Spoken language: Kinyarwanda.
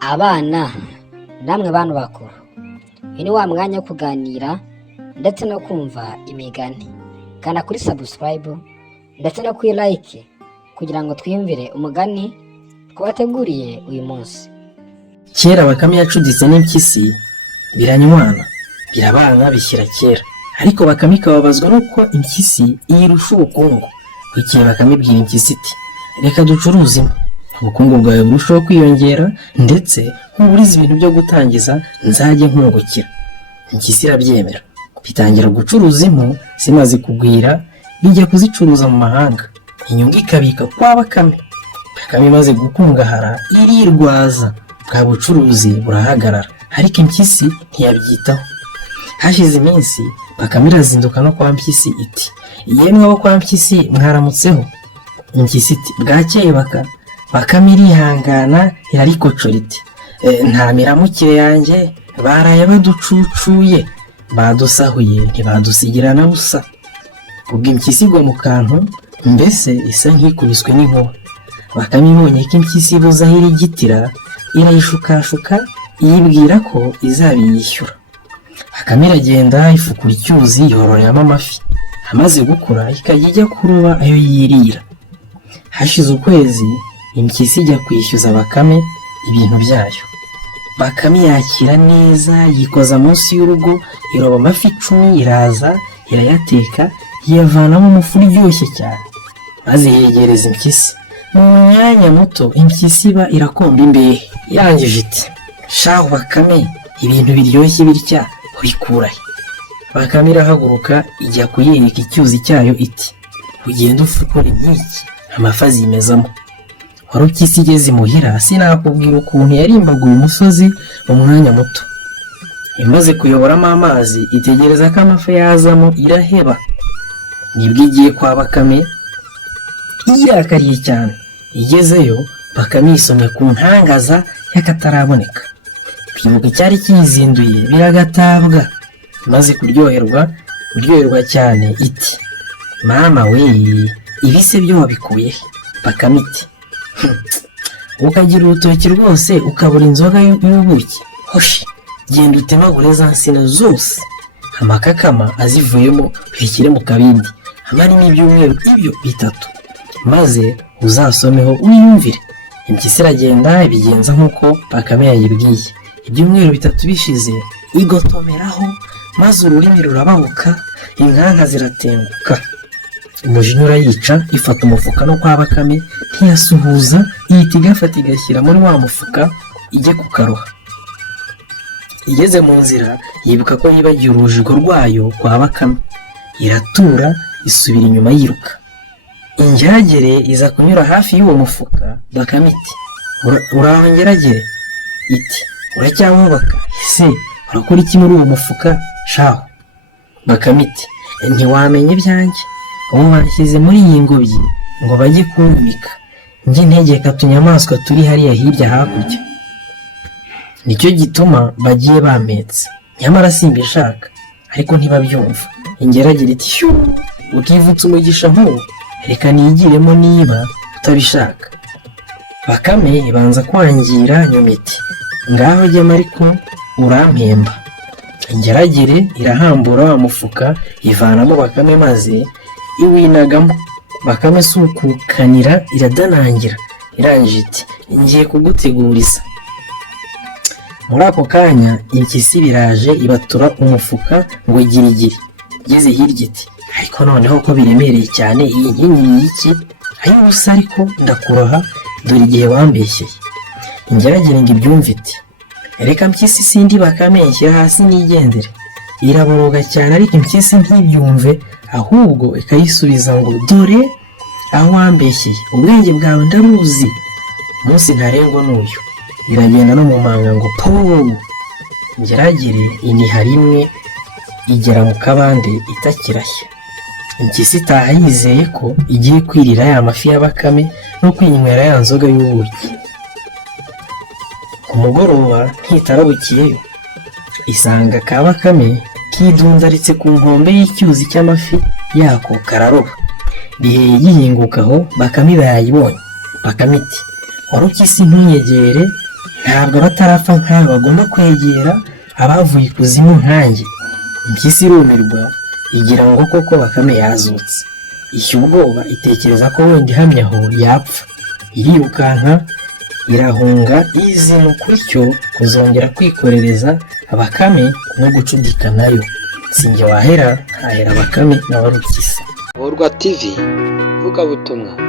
Abana namwe bantu bakuru, uyu ni wa mwanya wo kuganira ndetse no kumva imigani. Kanda kuri subscribe ndetse no kuri like kugira ngo twiyumvire umugani twabateguriye uyu munsi. Kera Bakame yacuditse n'impyisi biranywana birabana bishyira kera, ariko Bakame ikababazwa nuko impyisi iyirusha ubukungu. Bukeye Bakame ibwira impyisi iti reka ducuruzemo, ubukungu bwawe burushaho kwiyongera ndetse nkuburiza ibintu byo gutangiza nzajye nkungukira. Impyisi irabyemera, bitangira gucuruza impu, zimaze kugwira bijya kuzicuruza mu mahanga, inyungu ikabika kwa Bakame. Bakame imaze gukungahara irirwaza, bwa bucuruzi burahagarara, ariko impyisi ntiyabyitaho. Hashize iminsi Bakame irazinduka no kwa Mpyisi iti yemwe abo kwa Mpyisi mwaramutseho. Impyisi iti bwakeye Baka. Bakame irihangana irarikocora iti nta miramukire yanjye, baraye baducucuye badusahuye ntibadusigira na busa. Ubwo impyisi igwa mu kantu, mbese isa nk'ikubiswe n'inkuba. Bakame ibonye ko impyisi ibuze aho irigitira, irayishukashuka iyibwira ko izabiyishyura. Bakame iragenda ifukura icyuzi yororeramo amafi, amaze gukura ikajya ijya kuroba ayo yirira. Hashize ukwezi impyisi ijya kwishyuza Bakame ibintu byayo. Bakame yakira neza, yikoza munsi y'urugo, iroba amafi 10, iraza irayateka, yiyavanamo umufu uryoshye cyane, maze yegereza impyisi. Mu mwanya muto impyisi iba irakomba imbehe, irangije iti shahu Bakame, ibintu biryoshye bitya ubikurahe? Bakame irahaguruka ijya kuyereka icyuzi cyayo iti ugenda ufukura inkiki amafi azimezamo. Wari impyisi igeze imuhira, sinakubwira ukuntu yarimbaguye umusozi mu mwanya muto. Imaze kuyoboramo amazi itegereza ko amafi yazamo iraheba. Nibwo igiye kwa Bakame irakariye cyane. Igezeyo Bakame yisomye ku ntangaza y'akataraboneka, kwibuka icyari kiyizinduye biragatabwa. Imaze kuryoherwa cyane iti mama we, ibi se byo wabikuye he? Bakame iti ukagira urutoki rwose ukabura inzoga y'ubuki, hoshi genda utemagure za nsina zose, amakakama azivuyemo uyashyire mu kabindi, amarimo ibyumweru ibyo 3, maze uzasomeho wiyumvire. Impyisi iragenda ibigenza nk'uko Bakame yayibwiye. Ibyumweru 3 bishize igotomeraho, maze ururimi rurababuka, inkanka ziratenguka. Umujinya urayica, ifata umufuka no kwa Bakame ntiyasuhuza, ihita igafata igashyira muri wa mufuka ijye kukaroha. Igeze mu nzira yibuka ko yibagiye urujigo rwayo kwa Bakame, iratura isubira inyuma yiruka. Ingeragere iza kunyura hafi y'uwo mufuka. Bakame iti uraho Ngeragere? Iti uracyamwubaka? Ese urakora iki muri uwo mufuka shaho? Bakame iti ntiwamenye ibyanjye, ubu banshyize muri iyi ngobyi ngo bajye kunyimika, njye ntegeka utunyamaswa turi hariya hirya hakurya, nicyo gituma bagiye bampetse, nyamara simbishaka ariko ntibabyumva. Ingeragere iti shyuu, ukivutsa umugisha nk'uwo, reka nigiremo niba utabishaka. Bakame ibanza kwangira nyuma iti ngaho jyamo ariko urampemba. Ingeragere irahambura wa mufuka ivanamo Bakame maze iwinagamo. Bakame sukukanira iradanangira, irangije iti ngiye kuguteguriza. Muri ako kanya impyisi biraje ibatura umufuka ngo girigiri. Igeze hirya iti ariko noneho ko biremereye cyane, iyi nkingi y'iki? Ayubusa ariko ndakuroha, dore igihe wambeshyeye. Ingeragere ngo ibyumve iti reka Mpyisi sindi Bakame, nshyira hasi nigendere. Iraboroga cyane ariko impyisi ntibyumve, ahubwo ikayisubiza ngo dore aho wambeshyeye, ubwenge bwawe ndaruzi, umunsi ntarengwa n'uyu. Iragenda no mu manga ngo po. Ingeragere iniha rimwe igera mu kabande itakirashya. Impyisi itaha yizeye ko igiye kwirira ya mafi ya Bakame no kwinywera ya nzoga y'ubuki. Ku mugoroba ntitarabukiyeyo, isanga ka Bakame kidundaritse ku nkombe y'icyuzi cy'amafi yako kararoba. Biheye gihinguka aho Bakame bayibonye. Bakame iti wari ukisi ntunyegere, ntabwo abatarapfa nk'aba bagomba kwegera abavuye ikuzimu nkanjye. Impyisi irumirwa igira ngo koko Bakame yazutse, ishya ubwoba itekereza ko wenda ihamye aho yapfa, irirukanka irahunga izi no kutyo kuzongera kwikorereza Bakame no gucudika nayo. Sinjye wahera hahera Bakame na Warupyisi. Borwa TV vuga butumwa.